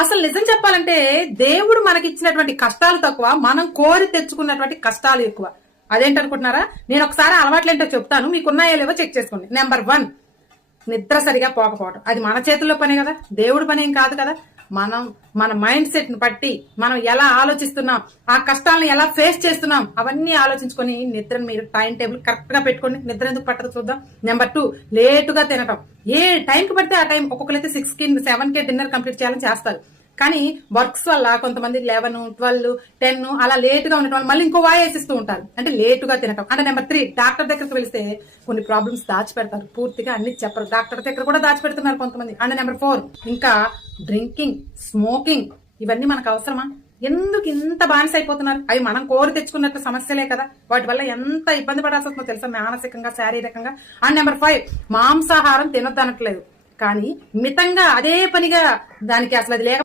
అసలు నిజం చెప్పాలంటే దేవుడు మనకిచ్చినటువంటి కష్టాలు తక్కువ, మనం కోరి తెచ్చుకున్నటువంటి కష్టాలు ఎక్కువ. అదేంటనుకుంటున్నారా? నేను ఒకసారి అలవాట్లేంటో చెప్తాను, మీకున్నాయో లేవో చెక్ చేసుకోండి. నెంబర్ 1, నిద్ర సరిగా పోకపోవడం. అది మన చేతుల్లో పనే కదా, దేవుడి పని ఏం కాదు కదా. మన మైండ్ సెట్ ని బట్టి మనం ఎలా ఆలోచిస్తున్నాం, ఆ కష్టాలను ఎలా ఫేస్ చేస్తున్నాం, అవన్నీ ఆలోచించుకొని నిద్రను మీరు టైం టేబుల్ కరెక్ట్ గా పెట్టుకోండి. నిద్ర ఎందుకు పట్టదు చూద్దాం. నెంబర్ 2, లేటుగా తినటం. ఏ టైంకి పడితే ఆ టైం, ఒక్కొక్కరైతే 6కి 7కి డిన్నర్ కంప్లీట్ చేయాలని చేస్తారు. కానీ వర్క్స్ వల్ల కొంతమంది 11, 12, 10 అలా లేటుగా ఉండటం వల్ల మళ్ళీ ఇంకో వాయేసిస్తూ ఉంటారు. అంటే లేటుగా తినటం. అంటే నెంబర్ 3, డాక్టర్ దగ్గరికి వెళ్తే కొన్ని ప్రాబ్లమ్స్ దాచిపెడతారు, పూర్తిగా అన్ని చెప్పరు. డాక్టర్ దగ్గర కూడా దాచిపెడుతున్నారు కొంతమంది. అండ్ నెంబర్ 4, ఇంకా డ్రింకింగ్, స్మోకింగ్. ఇవన్నీ మనకు అవసరమా? ఎందుకు ఇంత బానిస అయిపోతున్నారు? అవి మనం కోరి తెచ్చుకున్నట్టు సమస్యలే కదా, వాటి వల్ల ఎంత ఇబ్బంది పడాల్సి వస్తుందో తెలుసా, మానసికంగా, శారీరకంగా. అండ్ నెంబర్ 5, మాంసాహారం తినొద్దనట్లేదు, కానీ మితంగా అదే పనిగా దానికి అసలు అది లేక